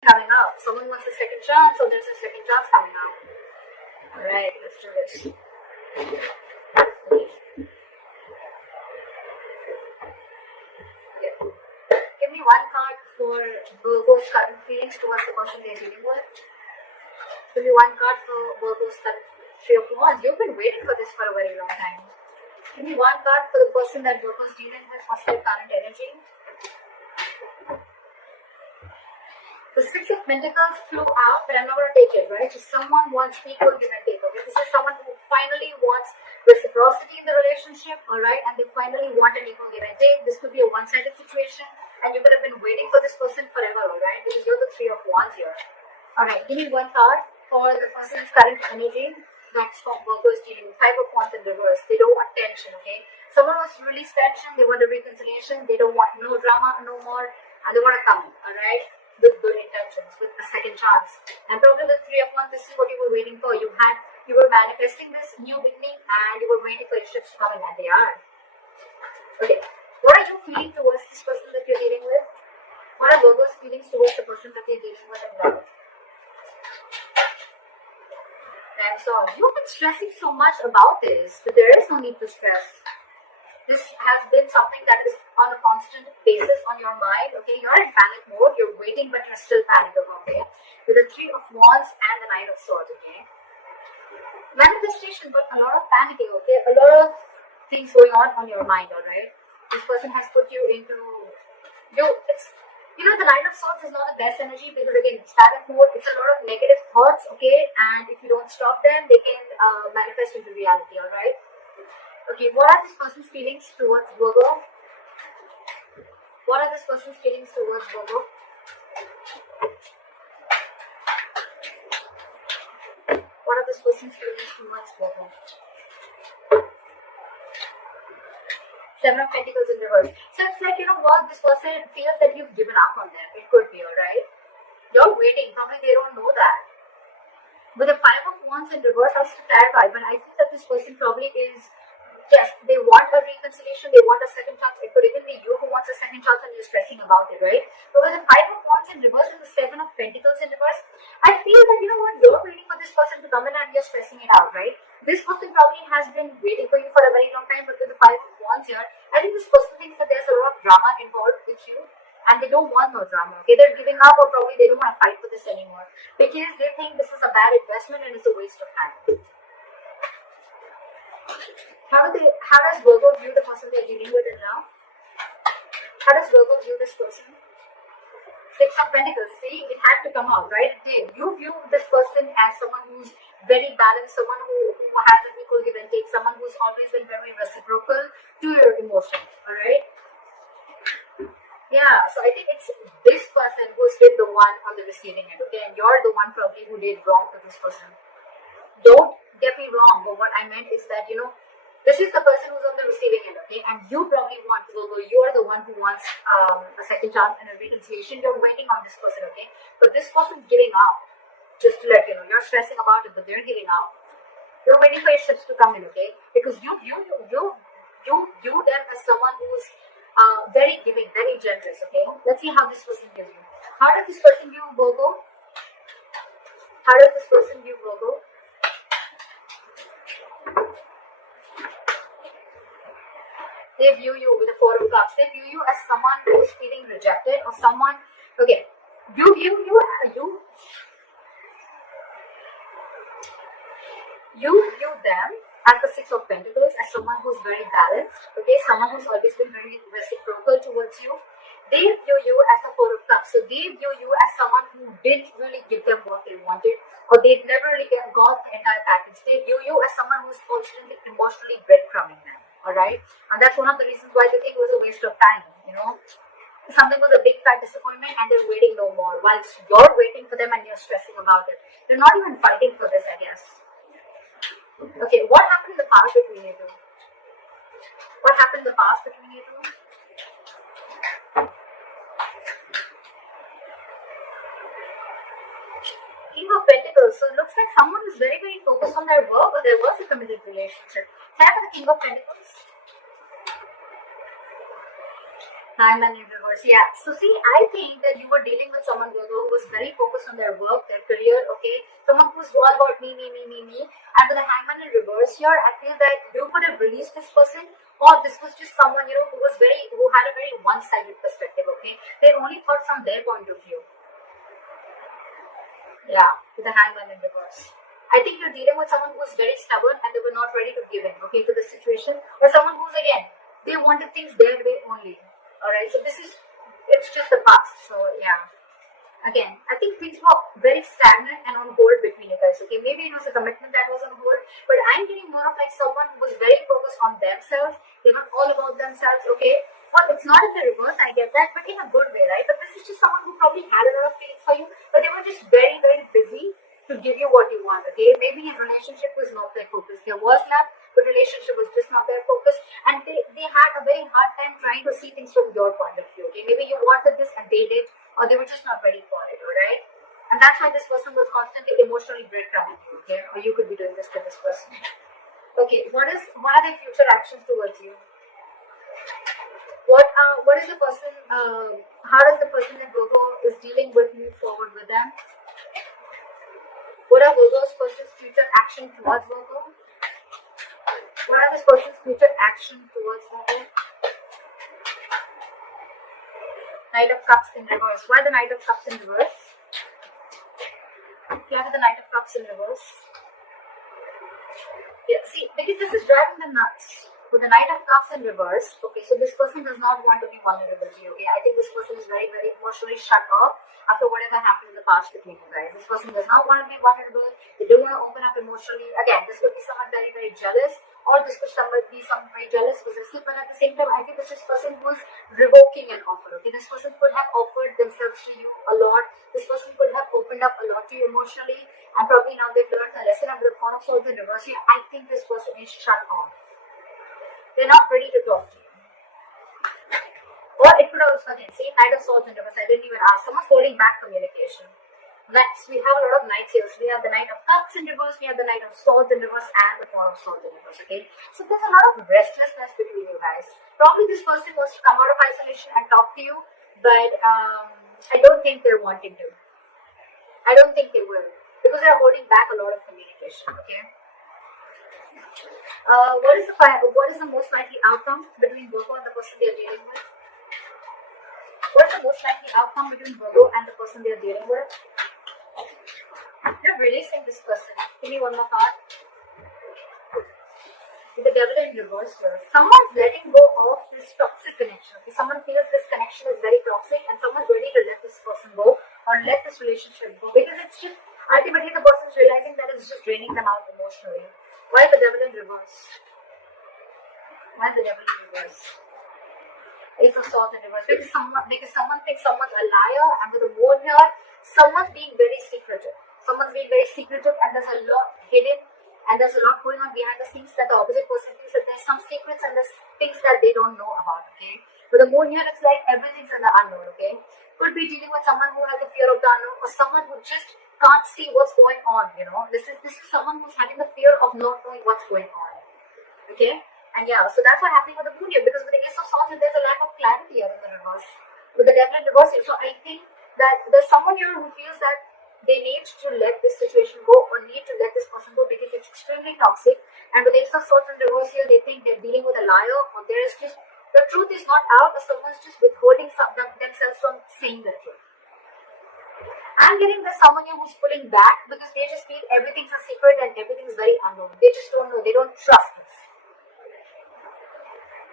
coming up. Someone wants a second chance, so there's a second chance coming up. Alright, let's do this. Okay. Give me one card for Virgo's current feelings towards the person they're dealing with. Give me one card for Virgo's current Three of Wands. You've been waiting for this for a very long time. Give me one card for the person that Virgo's dealing with. What's their current energy? The Six of Pentacles flew out, but I'm not going to take it, right? So someone wants equal give and take, okay? This is someone who finally wants reciprocity in the relationship, alright? And they finally want an equal give and take. This could be a one-sided situation, and you could have been waiting for this person forever, alright? Because you're the Three of Wands here. Alright, give me one card for the person's current energy. That's what Virgo is dealing with. Five of Wands in reverse. They don't want tension, okay? Someone wants to release tension, they want a reconciliation, they don't want no drama no more, and they want to come, alright? With good intentions, with a second chance. And probably the Three of Wands, this is what you were waiting for. You were manifesting this new beginning and you were waiting for your ships to come in, and they are. Okay, what are you feeling towards this person that you're dealing with? What are Virgo's feelings towards the person that you're dealing with in love? And so you've been stressing so much about this, but there is no need to stress. This has been something that is on a constant basis on your mind, okay? You're in panic mode, you're waiting, but you're still panicking, okay? With the Three of Wands and the Nine of Swords, okay? Manifestation, but a lot of panicking, okay? A lot of things going on your mind, alright? This person has put you into, the Nine of Swords is not the best energy because again, it's panic mode, it's a lot of negative thoughts, okay? And if you don't stop them, they can manifest into reality, alright? Okay, what are this person's feelings towards Virgo? What are this person's feelings towards Virgo? What are this person's feelings towards Virgo? Seven of Pentacles in reverse. So it's like, you know what, this person feels that you've given up on them. It could be, alright? You're waiting, probably they don't know that. With the Five of Wands in reverse, I was to clarify, but I think that this person probably is, yes, they want a reconciliation, they want a second chance. It could even be you who wants a second chance and you're stressing about it, right? But with the Five of Wands in reverse and the Seven of Pentacles in reverse, I feel that, you know what, you're waiting for this person to come in and you're stressing it out, right? This person probably has been waiting for you for a very long time, but with the Five of Wands here, I think this person thinks that there's a lot of drama involved with you and they don't want no drama, okay? They're giving up or probably they don't want to fight for this anymore because they think this is a bad investment and it's a waste of time. How does Virgo view the person they're dealing with now? How does Virgo view this person? Six of Pentacles. See, it had to come out, right? It did. You view this person as someone who's very balanced, someone who has an equal give and take, someone who's always been very reciprocal to your emotions, alright? Yeah, so I think it's this person who's been the one on the receiving end, okay? And you're the one probably who did wrong to this person. Don't get me wrong, but what I meant is that, this is the person who's on the receiving end, okay? And you probably want to go, you are the one who wants a second chance and a reconciliation. You're waiting on this person, okay? But this person's giving up. Just to let you know, you're stressing about it, but they're giving up. You're waiting for your ships to come in, okay? Because you view them as someone who's very giving, very generous, okay? Let's see how this person views you. How does this person view Virgo? How does this person view Virgo? They view you with the Four of Cups. They view you as someone who is feeling rejected or someone, okay, you view them as the Six of Pentacles, as someone who's very balanced, okay, someone who's always been very reciprocal towards you. They view you as the Four of Cups. So they view you as someone who didn't really give them what they wanted, or they never really got the entire package. They view you as someone who's constantly emotionally breadcrumbing them. Alright, and that's one of the reasons why they think it was a waste of time, Something was a big fat disappointment and they're waiting no more. Whilst you're waiting for them and you're stressing about it. They're not even fighting for this, I guess. Okay, what happened in the past between you two? What happened in the past between you two? King of Pentacles. So it looks like someone is very, very focused on their work, but there was a committed relationship. Can I have the King of Pentacles? Hangman in reverse. reverse. Yeah. So see, I think that you were dealing with someone, Virgo, who was very focused on their work, their career, okay? Someone who's all about me. And with the hangman in reverse here, I feel that you could have released this person, or this was just someone, who had a very one-sided perspective, okay? They only thought from their point of view. Yeah, with the hangman in reverse. I think you're dealing with someone who's very stubborn and they were not ready to give in, okay, to the situation, or someone who's, again, they wanted things their way only. Alright, so it's just the past. So yeah. Again, I think things were very stagnant and on hold between you guys. Okay, maybe it was a commitment that was on hold, but I'm getting more of like someone who was very focused on themselves. They were all about themselves. Okay, well, it's not in the reverse, I get that, but in a good way, right? But this is just someone who probably had a lot of feelings for you, but they were just very, very busy to give you what you want. Okay, maybe his relationship was not their focus. There was love, but relationship was just not their focus, and they had a very hard time trying to see things from your point of view. Okay, maybe you wanted this and they did, or they were just not ready for it. Alright, and that's why this person was constantly emotionally breakdown with you. Okay, or you could be doing this to this person. Okay, what are their future actions towards you? What is the person? How does the person that Virgo is dealing with move forward with them? What are Virgo's person's future action towards Virgo? What are this person's future action towards Virgo? Knight of Cups in reverse. Why the Knight of Cups in reverse? Why the Knight of Cups in reverse? Yeah, see, because this is driving them nuts. With the Knight of Cups in reverse, okay, so this person does not want to be vulnerable to you, okay? I think this person is very, very emotionally shut off after whatever happened in the past between you guys. This person does not want to be vulnerable. They don't want to open up emotionally. Again, this could be someone very, very jealous, or this could be someone very jealous, possessive, but at the same time, I think this is person who's revoking an offer, okay? This person could have offered themselves to you a lot. This person could have opened up a lot to you emotionally, and probably now they've learned a lesson after the Four of Swords in reverse. I think this person is shut off. They're not ready to talk to you. Or it could also, again, see, Knight of Swords in reverse. I didn't even ask. Someone's holding back communication. Next, we have a lot of knights here. So we have the Knight of Cups in reverse, we have the Knight of Swords in reverse, and the Four of Swords in reverse, okay? So there's a lot of restlessness between you guys. Probably this person wants to come out of isolation and talk to you, but I don't think they're wanting to. I don't think they will, because they're holding back a lot of communication, okay? What is the most likely outcome between Virgo and the person they are dealing with? What is the most likely outcome between Virgo and the person they are dealing with? You're releasing this person. Give me one more card. With the Devil in reverse here. Someone's letting go of this toxic connection. Okay? Someone feels this connection is very toxic and someone's ready to let this person go or let this relationship go, because it's just ultimately the person's realizing that it's just draining them out emotionally. Why the Devil in reverse? Why the Devil in reverse? Ace of Swords in reverse. Because someone thinks someone's a liar, and with the Moon here, someone's being very secretive. Someone's being very secretive, and there's a lot hidden, and there's a lot going on behind the scenes that the opposite person thinks that there's some secrets and there's things that they don't know about, okay? With the Moon here, it's like everything's in the unknown, okay? Could be dealing with someone who has a fear of the unknown, or someone who just can't see what's going on, you know? This is someone who's having the fear of not knowing what's going on, okay? And yeah, so that's what's happening with the Moon here, because with the Ace of Swords, there's a lack of clarity here in the reverse. With the Devil in reverse here, so I think that there's someone here who feels that they need to let this situation go, or need to let this person go, because it's extremely toxic. And with the Ace of Swords in reverse here, they think they're dealing with a liar, or there is just, the truth is not out, or someone's just withholding themselves from saying the truth. I'm getting there's someone here who's pulling back because they just feel everything's a secret and everything's very unknown. They just don't know, they don't trust this.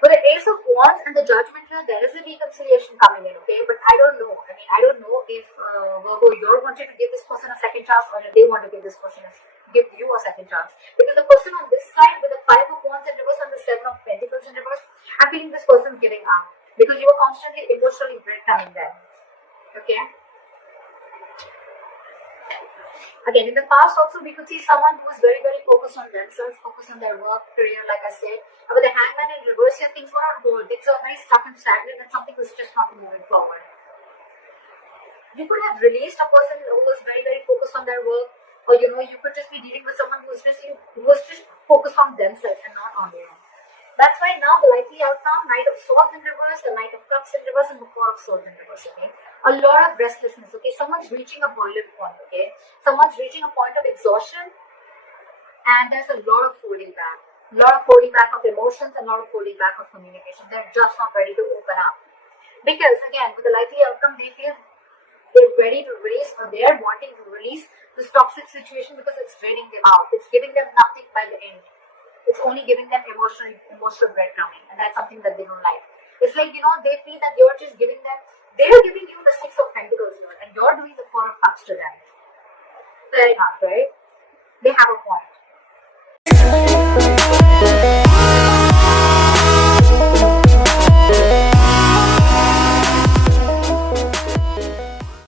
For the Ace of Wands and the Judgment here, there is a reconciliation coming in, okay? But I don't know. I don't know if Virgo, you're wanting to give this person a second chance, or if they want to give you a second chance. Because the person on this side with the Five of Wands in reverse and the Seven of Pentacles in reverse, I'm feeling this person's giving up. Because you were constantly emotionally breakdowning them. Okay? Again, in the past also, we could see someone who was very, very focused on themselves, focused on their work, career, like I said. And with the Hangman in reverse here, things were on hold. Things were very stuck and stagnant, and something was just not moving forward. You could have released a person who was very, very focused on their work, or you could just be dealing with someone who was just focused on themselves and not on you. That's why now the likely outcome, Knight of Swords in reverse, the Knight of Cups in reverse, and the Four of Swords in reverse, okay? A lot of restlessness, okay? Someone's reaching a boiling point, okay? Someone's reaching a point of exhaustion, and there's a lot of holding back. A lot of holding back of emotions and a lot of holding back of communication. They're just not ready to open up. Because, again, with the likely outcome, they feel they're ready to release, or they're wanting to release this toxic situation because it's draining them out. It's giving them nothing by the end. It's only giving them emotional breadcrumbing, and that's something that they don't like. It's like, they feel that you're just giving them, they're giving you the Six of Pentacles here, and you're doing the Four of Cups to them. Fair enough, right? They have a point.